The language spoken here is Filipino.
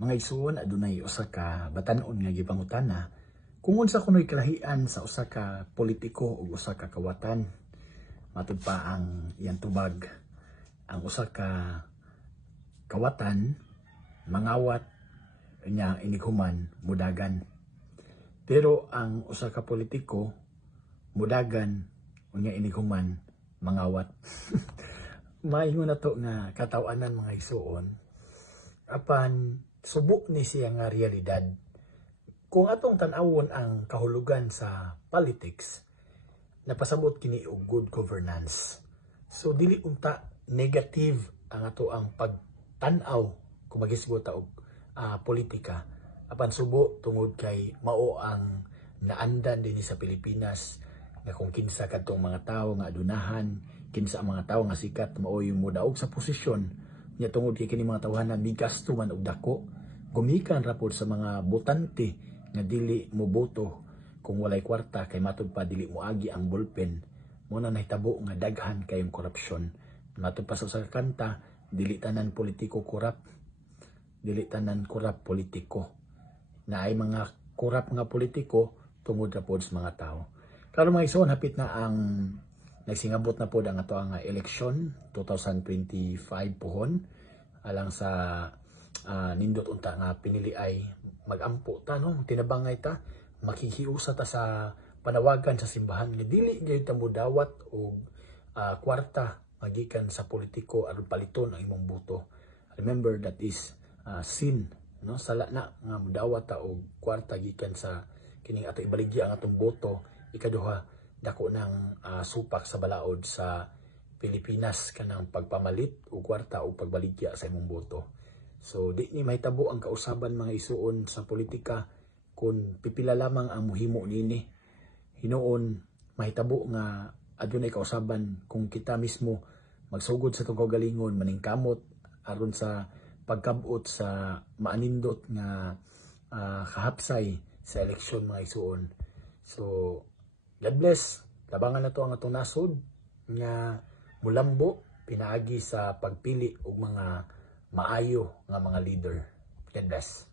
Mga igsoon, adunay usa ka batan-on nga gipangutana kung unsa kunoy kalahian sa usa ka politiko ug usa ka kawatan. Matud pa ang iyang tubag, ang usa ka kawatan mangawat nya inighuman mudagan. Pero ang usa ka politiko mudagan unya inighuman mangawat. Maingon na to nga katawanan mga igsoon apan subok ni siya nga realidad. Kung atong tan-awon ang kahulugan sa politics, napasabot kini og good governance. So dili unta negative ang ato ang pagtan-aw kung magisgot ta og politika. Apan subo tungod kay mao ang naandan dinhi sa Pilipinas nga kung kinsa kadtong mga tawo nga adunahan, kinsa ang mga tawo nga sikat mao yung modaog sa posisyon nya tungod kay kini mga tawhanan migasto man og dako, gumikan ra pod sa mga botante nga dili mo boto kung walay kwarta kay matud pa dili mo agi ang ballpen. Mo na nahitabo nga daghan kayong korupsyon. Matud pa sa usa ka kanta, dili tanan politiko korap, dili tanan korap politiko. Na ay mga korap nga politiko tungod ra pod sa mga tawo. Karon mga igsoon, hapit na ang nagsingabot na pod ang ato ang election 2025 pohon alang sa nindot unta nga pinili ay magampo ta no, tinabangay ta, makikiusa ta sa panawagan sa simbahan nga dili gyud ta mudawat og kwarta magikan sa politiko aron paliton ang imong boto. Remember, that is sin, no? Sala na nga mudawat ta og kwarta gikan sa kining ato ibaligya ang atong boto. Ikaduha, dako ng supak sa balaod sa Pilipinas kanang pagpamalit o kwarta o pagbaligya sa imong boto. So di ni mahitabo ang kausaban mga isuon sa politika kung pipila lamang ang muhimo nini. Hinuon mahitabo nga adunay kausaban kung kita mismo magsugod sa itong kaugalingon, maningkamot aron sa pagkabot sa maanindot nga kahapsay sa eleksyon mga isuon. So God bless. Tabangan na to ang atong nasod nga mulambo pinaagi sa pagpili og mga maayo nga mga leader. God bless.